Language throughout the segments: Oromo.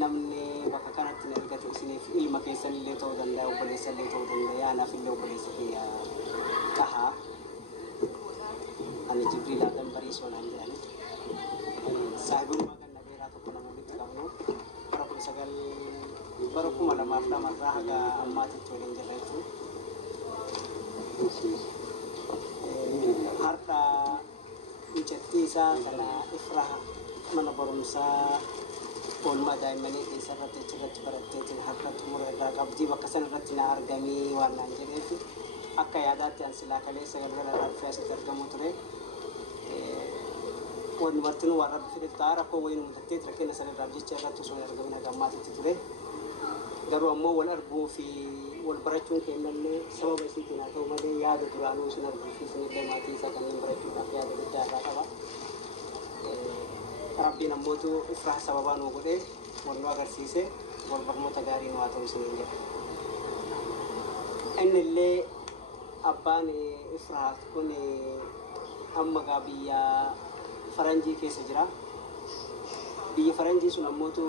namni bakka kanatti na argate isiniif ilma keessan illee ta'uu danda'a obboleessa illee ta'uu danda'a anaaf illee obboleessa kiyya tahaa ani Jibriil Adam Bariisoo naan jedhani saahibummaa kan nageeraa tokko nama walitti qabnu bara 2002 irraa haga ammaatitti waliin jirra jechuudha. Har'a ijatti isaa kana Ifrah mana barumsaa oolmaa daa'immanii keessatti achirratti baratteetiin har'a xumura irraa qabdii bakka sana irratti na argamii waan naan jedheef akka yaadaatti an silaa kaleessa galgala irraa asitti argamu ture. Wanni martinuu waan rabbi fidhe ta'a rakkoo wayii nu mudattee rakkina sana irraa jecha irratti osoo hin argamin hagammaatitti ture. Garuu ammoo wal arguu fi wal barachuun kennallee sababa isiitiin haa ta'u malee yaada duraanuu isin arguu fi isinillee maatii isaa kanneen barachuudhaaf yaada guddaa irraa qaba. Rabbiin ammootu Ifrah sababaa nuu godhee wal nu agarsiise wal barnoota gaarii nu haa ta'u isiniin jedha. Inni illee abbaan Ifrah kun amma gaa biyya faranjii keessa jira. Biyya faranjii sun ammootu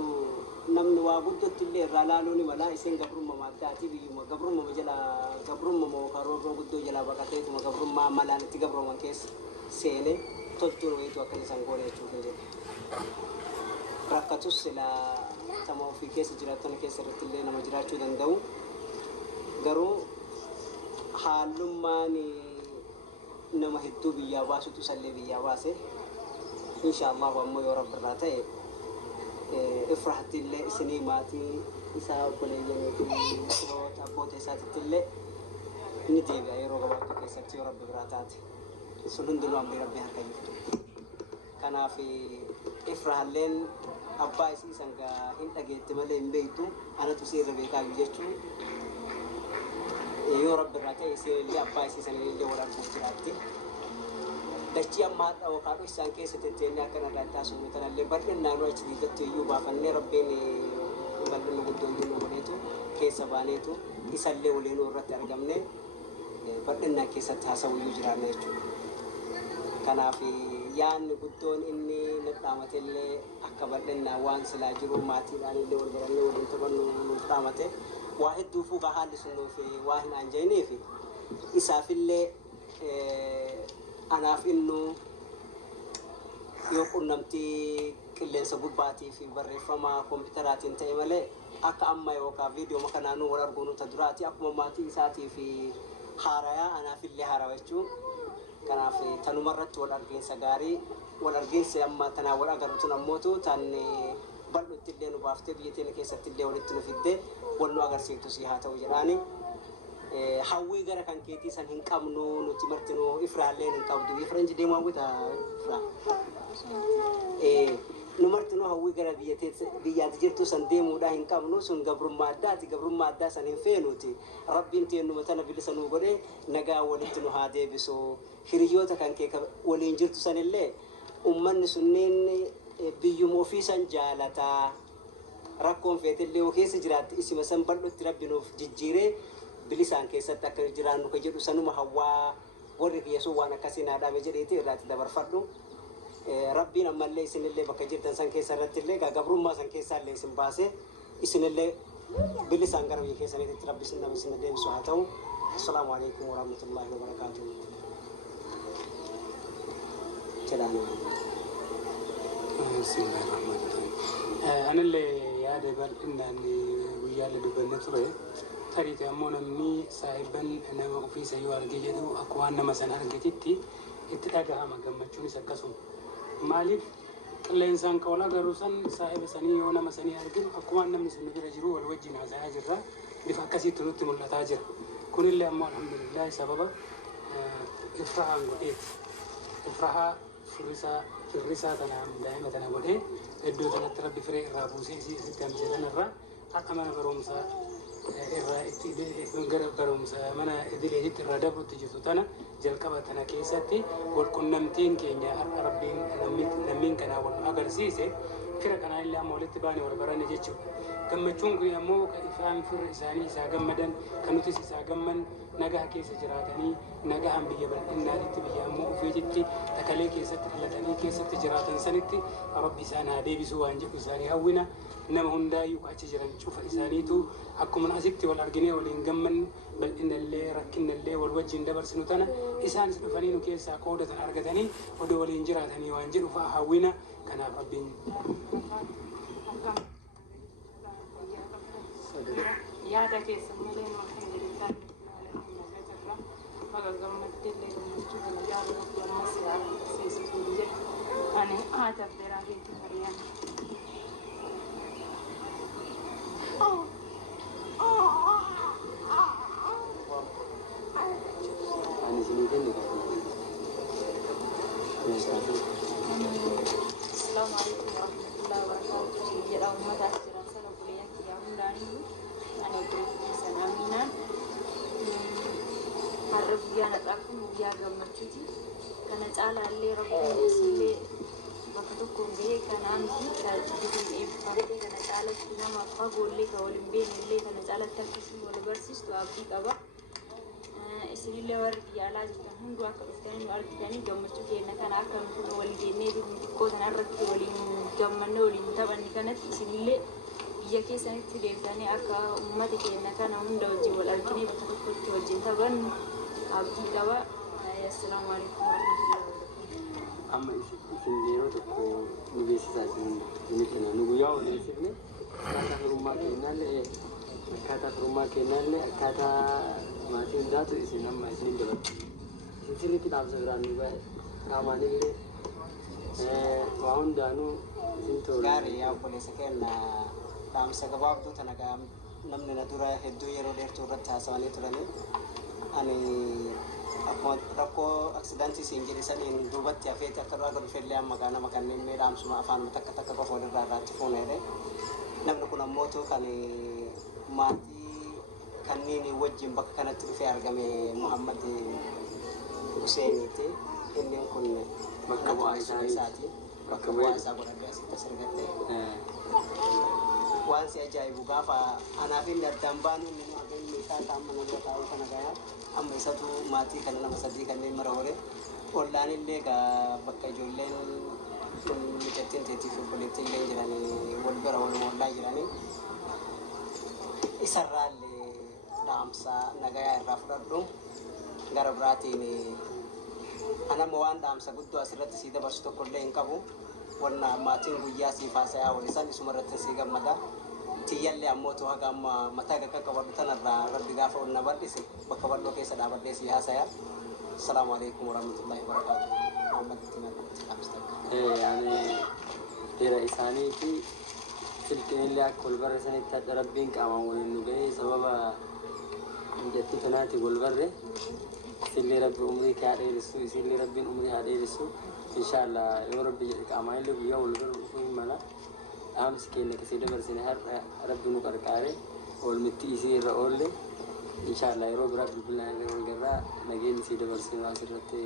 namni waa guddootti illee irraa laaluu ni mala isin gabrummaa addaati biyyuma gabrummaa jala gabrummaa karooroo guddoo jala baqateetuma gabrummaa malaan itti gabrummaa keessa seene tolchuun wayitu akka isaan goone jechuudha jedhe. Rakkatus sila sama ofii keessa jiraatan keessa irratti illee nama jiraachuu danda'u. Garuu haalummaan nama hedduu biyyaa baasutu sallee biyyaa baase. Inshallah ammoo yoo rabbi irraa ta'e Ifrahatti illee isinii maatii isaa obboleeyyan fi firoota abboota isaatitti illee ni deebi'a yeroo gabaabduu keessatti yoo rabbi biraa taate. Sun hundinuu amrii rabbi harka jirtu. Kanaaf Ifrahalleen abbaa isii sangaa hin dhageetti malee hin beektu anatu si irra beekaayu jechuun yoo rabbi irraa ta'e isinillee abbaa isii sanillee wal arguuf jiraatti. Dachii ammaa dhawwaqaadhu isaan keessa tetteennee akka nagaan taasifnu tanallee bal'innaanuu achi diigattee iyyuu baafannee rabbiin bal'inna guddoo iyyuu nu godheetu keessa baaneetu isallee waliinuu irratti argamne bal'innaan keessatti haasawuu iyyuu jiraanna jechuudha. Kanaaf yaanni guddoon inni nadhaamatellee akka bal'innaan waan silaa jiru maatiidhaan illee wal barannee waliin taphannu nuuf dhaamate waa hedduufuu ka haalli sunnuuf waa hin anjayneef isaafillee anaaf innu yoo qunnamtii qilleensa gubbaatii fi barreeffama kompiitaraatiin ta'e malee akka amma yookaan viidiyoo makanaanuu wal arguu nuta duraati akkuma maatii isaatii fi haarayaa anaafillee haarawaa jechuun. Kanaaf tanumarratti wal argeensa gaarii wal argeensa amma tanaa wal agarruutu nammootu tan bal'utti illee nu baaftee biyya teenya keessatti illee walitti nu fiddee wal nu agarsiiftu si haa ta'u jedhaani. Hawwii gara kan keetii san hin qabnu nuti martinuu Ifraallee hin qabdu. Ifraan jedhee maawwita Ifraa. Nu martinuu hawwii gara biyyaatti jirtu san deemuudhaa hin qabnu sun gabrummaa addaati. Gabrummaa addaa san hin feenuti. Rabbiin teennuma tana bilisa nu godhee nagaa walitti nu haa deebisu. Hiriyoota kan kee waliin jirtu sanillee ummanni sunneen biyyuma ofii san jaalataa. Rakkoon feetillee yoo keessa jiraatti isima san bal'utti rabbi nuuf jijjiiree bilisaan keessatti akka jiraannu ka jedhu sanuma hawwaa warri biyyeessuu waan akkasii naadhaame jedheeti irraatti dabarfadhu. Rabbiin ammallee isinillee bakka jirtan san keessa irratti illee gabrummaa san keessaa illee isin baase isinillee bilisaan gara biyya keessaniitti rabbi isin nama isin deebisu haa ta'u. Assalaamu alaikum warahmatullahi wabarakatuh. Bismillahirrahmanirrahim. Anillee yaada bal'inaan guyyaa dubbanne ture. Tarii ammoo namni saahiban nama ofiisa yoo arge jedhu akka waan nama san argeetitti itti dhagahama gammachuunis akkasuma. Maaliif qilleensaan qawla garuu san saahiba sanii yoo nama sanii arginu akkuma namni sun bira jiru wal wajjin haasa'aa jirra bifa akkasiitti nutti mul'ataa jira. Kunillee ammoo alhamdulillah sababa Ifrahaan godheeti. Ifrahaa firrisaa tanaan daa'ima tana godhee iddoo kanatti rabbi firee irraa buusee isitti hamsee tanarraa akka mana barumsaa irraa itti gara barumsa mana idileetitti irraa dabrutti jirtu tana jalqaba tana keessatti wal qunnamtiin keenya rabbiin nammiin kanaa wal agarsiise fira kanaa illee amma walitti baane wal baranne jechuudha. Gammachuun kun ammoo kan ifaan firra isaanii isaa gammadan kan nutis isaa gamman nagaa keessa jiraatanii nagaan biyya bal'innaatti biyya ammoo ofiitti takalee keessatti dhalatanii keessatti jiraatan sanitti rabbi isaan haa deebisuu waan jedhu isaanii hawwina. Nama hundaayyuu achi jiran cufa isaaniitu akkuma asitti wal arginee waliin gammannu bal'inallee rakkinallee wal wajjin dabarsinu tana isaanis dhufanii nu keessaa qoodatan argatanii odoo waliin jiraatanii waan jedhu fa'a hawwina. Kanaaf rabbiin yaada keessan malee alhamdulillah baga gammaddeellee gammachuu kana yaada ammas yaada seesituu jedhu ani haataaf daraageetti mari'an. Ani sini kan Assalamualaikum warahmatullahi wabarakatuh. Jedha uummata as jiran sana buleeyyan kiyyaa hundaaniyyuu ani obboleettii Aminaan har'a guyyaa naxaa kun guyyaa gammachuuti. Kana caalaallee rabbiin isillee bakka tokkoon gahee kanaan bitiin eebbifamtee kana caalatti nama fagoollee kan waliin beeknellee kana caalatti akkasii wal barsiistu abdii qaba. Isinillee warri biyya alaa jirtan hunduu akka dhuftanii nu argitanii gammachuu keenya kana akka nu wal geennee xiqqoo sana irratti waliin gammanne waliin taphanne kanatti isinillee biyya keessanitti deebitanii akka uummata keenya kana hunda wajjin wal arginee bakka tokkotti wajjin taphannu abdii qaba. Assalaamu alaikum warahmatullahi wabarakatuh. amma isin yeroo tokko nu beeksisaa jiran nu guyyaa oolleessifne akkaataa firummaa kennaallee akkaataa maatii hundaatu isin amma isin dabatu isin sirriitti dhaamsa biraan nu bahe qaamaanillee waa hundaanuu isin tola. Gaarii yaa obboleessa keenya dhaamsa gabaabduu tana namni na dura hedduu yeroo dheertuu irratti haasawanii turanii ani akkuma rakkoo aksidaantii siin jedhe saniin duubatti hafeeti akka duraa dhufellee amma gaa nama kanneen mee dhaamsuma afaan takka qofa walirraa irraatti fuuna jedhe namni kun ammootu kan maatii kanneen wajjin bakka kanatti dhufee argame Muhammad Huseeniiti. Inni kun bakka bu'aa isaati. Bakka bu'aa isaa godhadhee asitti sirgattee waan si ajaa'ibu gaafa anaaf inni addaan baanu inni arginu isaa qaama nama taa'uu kana gahaa amma isatu maatii kana nama sadii kanneen mara hore ollaan illee bakka ijoolleen miidhagtiin teetiif obboleettiin illee jiranii wal bira wal moollaa jiranii isarraallee dhaamsa nagayaa irraa fudhadhu gara biraatiin anama waan dhaamsa guddoo asirratti sii dabarsu tokkollee hin qabu. Wanna maatiin guyyaa siif haasayaa walisan isuma irratti sii gammada. Tiyyallee ammootu haga amma mataa akka qabadhu tanarraa rabbi gaafa onna bal'ise bakka bal'oo keessa dhaabadhee sii haasayaa. Assalaamu alaikum warahmatullahi wabarakatuh. Yani dira isaanii fi silkinillee akka wal barre sanitti hadha rabbiin qaamaan waliin nu gahee sababa mijattii kanaati wal barre isillee rabbi umrii kee haa dheeressu isillee rabbiin umrii haa dheeressu inshaallah yoo rabbi jedhe qaamaan illee guyyaa wal barre dhufuu hin mala dhaamsi keenya kasii dabarsine har'a rabbi nu qarqaare oolmitti isii irra oolle inshaallah yeroo biraa bilbilaan irra wal garraa nageenyi sii dabarsine asirratti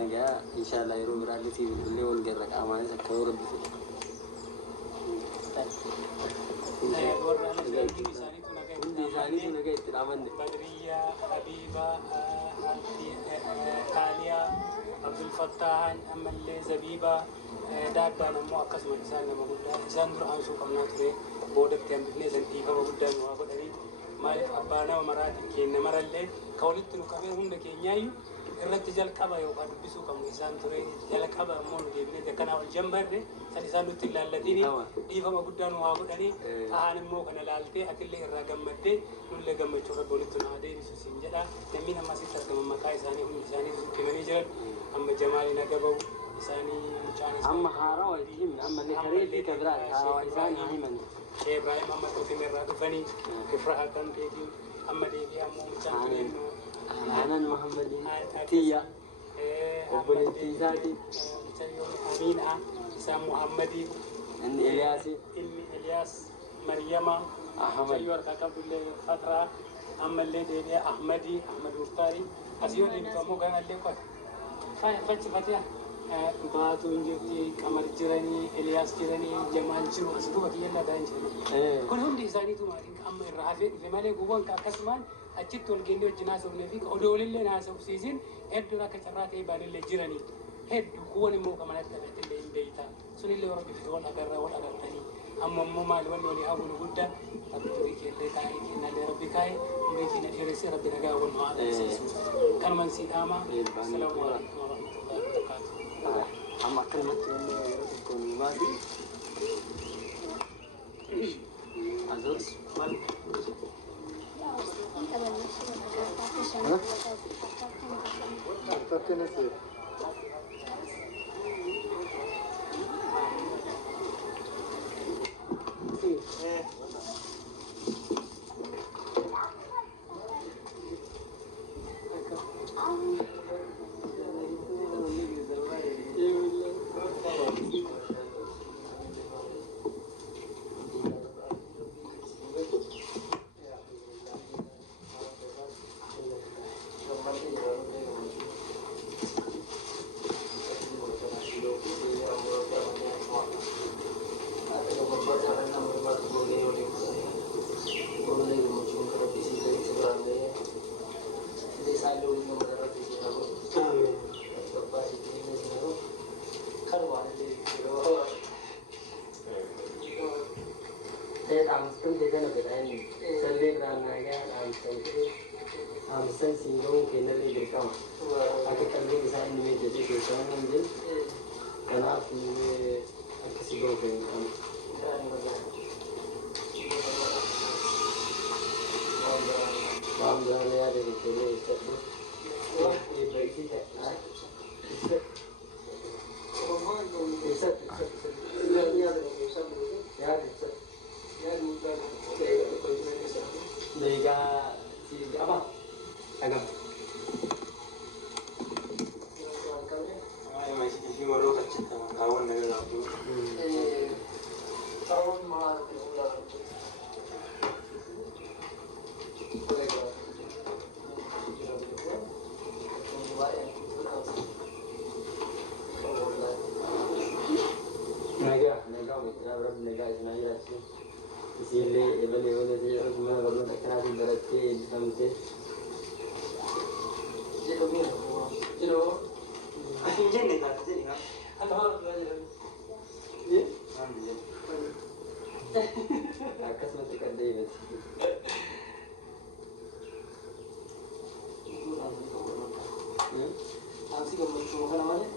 nagaa inshaallah yeroo biraallee sii bilbilee wal garra qaamaanis akka yoo rabbi fedhe. Hundi isaaniitu nagaa itti dhaamanne. Badriya, Habiba, Taaliyaa, Abdul Fattahan, ammallee Zabiba, Daabbaan ammoo akkasuma isaan nama guddaa isaan dura aansuu qabnaa ture boodatti hambifnee san dhiifama guddaa nu haa godhanii maaliif abbaa nama maraatiin kenna marallee ka walitti nu qabee hunda keenyaayyuu irratti jalqaba yookaan dubbisuu qabnu isaan ture jalqaba ammoo nu deebinee akkanaa wal jambarre san isaan nutti ilaallatini dhiifama guddaa nu haa godhanii tahaan immoo kana laaltee atillee irraa gammaddee nullee gammachuu irratti walitti nu haa deebisu siin jedha namni nama asitti argaman maqaa isaanii hundi isaanii himanii jiran amma Jamaaliin Agabaw isaanii mucaan amma haaraa walitti himi amma illee karee fi kabiraa haaraa isaanii himani. Ibrahim amma Tootim irraa dhufanii Kifraa kan ta'eetiin amma deebi'ee ammoo mucaan turennu Anan Muhammadin Tiyya obboleettii isaati Amina isaa Muhammadii inni Eliyaasi ilmi Eliyaas Maryama Ahmad Sayyoo harkaa qabdullee Fatraa ammallee deebi'ee Ahmadi Ahmad Muftaarii asii yoo deebitu ammoo ganallee qote fachi fatiha baatuun jirti, qamar jiranii, Eliyaas jiranii, Jamaal jiru as duuba kiyyallaa ta'an jiru. Kun hundi isaaniitu amma irraa hafee dhufe malee gowwoon akkasumaan achitti wal geennee wajjin haasofnee fi odoolillee haasofsiisin hedduun akka carraa ta'ee baanillee jiranii hedduu kuwwan immoo qamanatti agartillee hin beeyta. Sunillee warra bifitu wal agarraa wal agartanii amma immoo maal wanni walii hawwinu guddaa rabbi durii keellee taa'ee kennallee rabbi kaa'ee durii keenya dheeressee rabbi nagaa wal nu haadha kanuman siidhaamaa salaamu alaikum warahmatullahi wabarakatuh. Amma akkanumatti wanni yeroo tokkoon maati? Azoos maali? Amsan singgung kenali berkam. Aku kali bisa ini jadi sesuatu yang jadi. Kenapa ini aku singgung berkam? Bangga ni ada di sini. Ini berisi tak? Bisa. Ini ada di bisa. Ya bisa. Ya bisa. Lega si apa? Agam. Ay, masih di sini baru kecil sama kawan dari waktu. Tahun mahal diulang. Nega isnaya sih. Isile evale dia rumah baru nak kena di berarti sampai. Jero. Asin jadi kan? Atau belajar. Ye? Akas nanti kan dia. Asik kamu cuma kan namanya?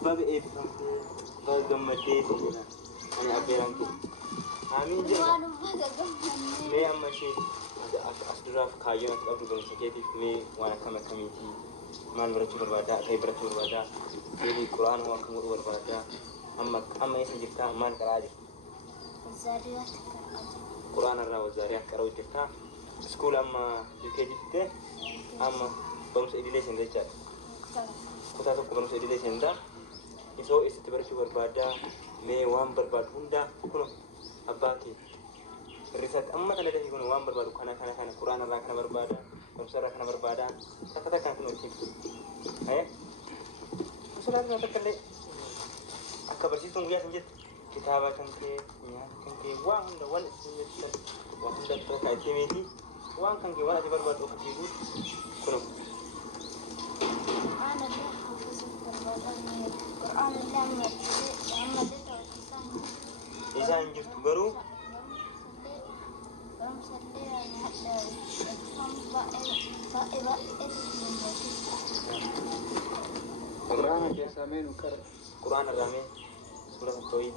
Babi efam baga gamade sina ani aberan ku amin je me amma shi asduraf kayo abdu gon saketi me wana kama kamiti man bercu berbada kai bercu berbada jadi Quran wa kamu berbada amma isa jikka man karaje zariyat Quran arra wa zariyat karo jikka school amma dikejitte amma bams education decha kota to bams education da iso isi bercu berbada me wan berbad hunda kuno abaki riset amma kana dai kuno wan berbadu kana Quran arra kana berbada Usara kana berbada kata-kata kuno gitu sudah ada kali akka bersitung ya senjit kita baca ke wang da wal senjit wang da terkait kimiti wang kan ke wala berbadu ketibu kuno ana da hafiz berbada Quran Allah amma da isa anjir baru baru sadde hatta قرآن جسامين وكر قرآن الرامي سورة التوحيد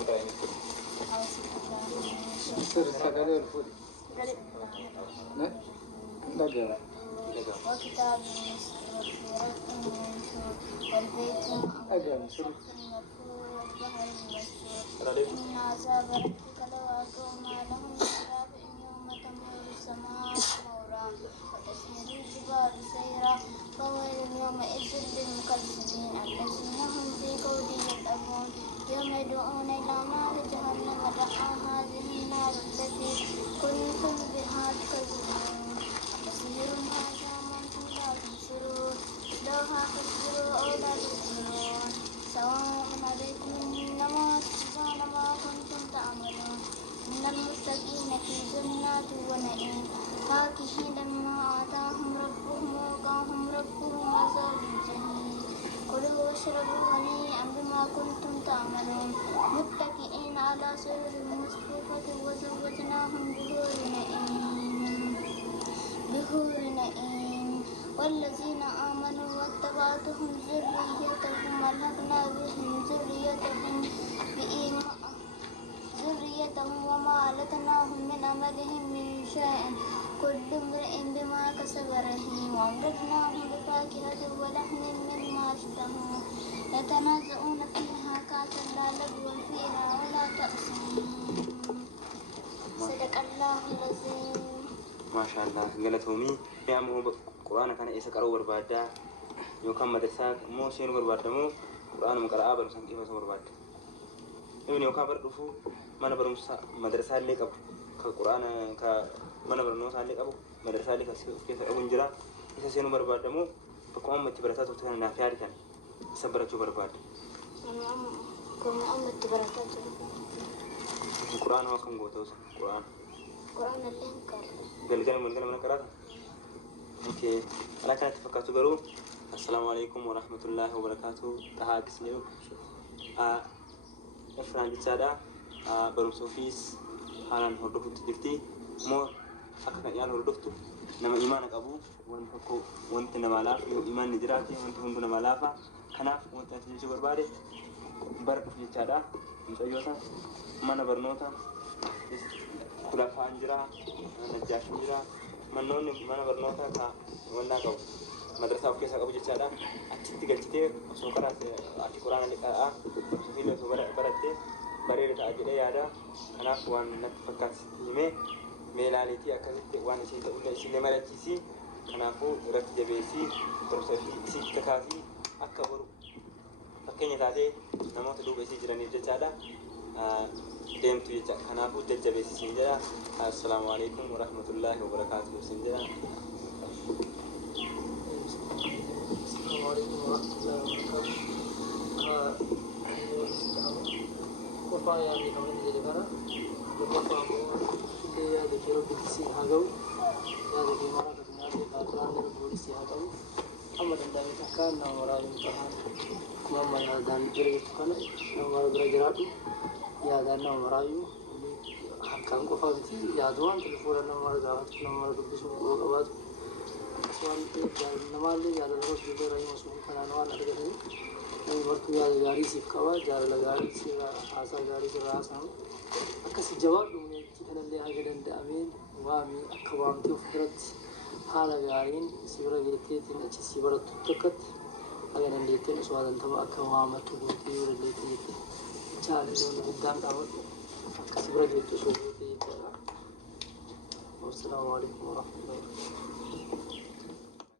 متعين سر السقالي والفول نه لقى وكتاب مسطور في رق منشور والبيت أجل سر والبحر المسجور إن عذاب ربك لواقع ما له من شافع يوم تمور السماء مورا وتسير الجبال سيرا فويل يومئذ للمكذبين الذين هم في كود يلعبون يوم يدعون إلى نار جهنم دعا هذه النار التي كنتم بها تكذبون أفسحر هذا ما أنتم لا تبصرون اصلوها فاصبروا أو لا تصبرون سواء عليكم إنما تجزون ما كنتم تعملون إن المتقين في جنات ونعيم فاكهين مما آتاهم ربهم ووقاهم ربهم عذاب الجحيم كلوا واشربوا هنيئا بما كنتم تعملون متكئين على سرر مصفوفة وزوجناهم بحور نعيم والذين آمنوا واتبعتهم ذريتهم ألحقنا بهم ذريتهم وما ألتناهم من عملهم من شيء كل امرئ بما كسب رهين وأمددناهم بفاكهة ولحم مما اشتهوا يتنازعون فيها كأسا لا لغو فيها ولا تأثيم صدق الله العظيم ما شاء الله قالتهمي يا مو قرآن كان إيسا قرأوا بربادا يوكام مدرسة مو سينو بربادا مو قرآن مقرأة برمسان كيف سو بربادا يوم يوكام بردفو mana barumsa madrasa illee qabu ka quraana ka mana barnootaa illee qabu madrasa illee of keessa qabu jira isa seenuu barbaadamu bakka amma itti barataa turte kana naaf yaadi kan isa barachuu barbaada. Kun amma itti barataa jiru. Quraana waa kan goote quraana. Quraana illee hin qarre. Galgala mana qaraata. Okay. Ala kanatti fakkaatu garuu assalaamu alaikum wa rahmatullahi wa barakatuh dhahaa gisneeru. Efraan jechaadha. Barumsa ofiis haalaan hordofutti jirti moo akka kan dhiyaan hordoftu nama imaana qabu wanti nama laafa yoo imaanni jiraate wanti hundu nama laafa kanaaf wanti ati jechuu barbaade bara dhufu jechaadha mucayyoota mana barnoota kulafaan jira najjaashin jira mannoonni mana barnoota ka wannaa qabu madrasaa of keessaa qabu jechaadha achitti galchitee osoo qaraate ati quraana liqaadhaa osoo osoo barattee bareeda ta'a jedhee yaada kanaaf waan natti fakkaatu himee meelaaliitii akkasitti waan ishee ta'ullee ishillee marachiisii kanaafuu irratti jabeessii barumsa isii kakaasii akka boru fakkeenya taatee namoota duuba isii jiraniif jechaadha deemtu jecha kanaafuu jajjabeessisiin jedha assalaamu alaikum warahmatullaahi wabarakaatuh siin jedha. Assalamu alaikum warahmatullahi wabarakatuh. Bapak yang kami jadi para bapak dia ada kira polisi hagau ya ada gimana katanya ada peraturan dari polisi hagau amat dari takkan orang yang tahan nama ya dan beritakan nama bergerak ya dan nama rayu akan kau fahami ya doan telepon nama kebis awal soal nama ni ya ada terus juga rayu masuk ke dalam ada kan वर्तु याद गाड़ी सिर्फ कवा जार लगाड़ी से आशा गाड़ी से रासा अक्कस जवाब दूँगे चिकन ले आगे डंडे अमीन वामी अखबाम तो फिरत हाल गाड़ीन सिवरा लेते थे अच्छी सिवरा तुक्कत अगर डंडे थे स्वादन था अखबाम तुगुती और लेते थे चाले लोग विद्यान तावत अक्कस सिवरा लेते सोते थे अस्सलाम वालेकुम व रहमतुल्लाहि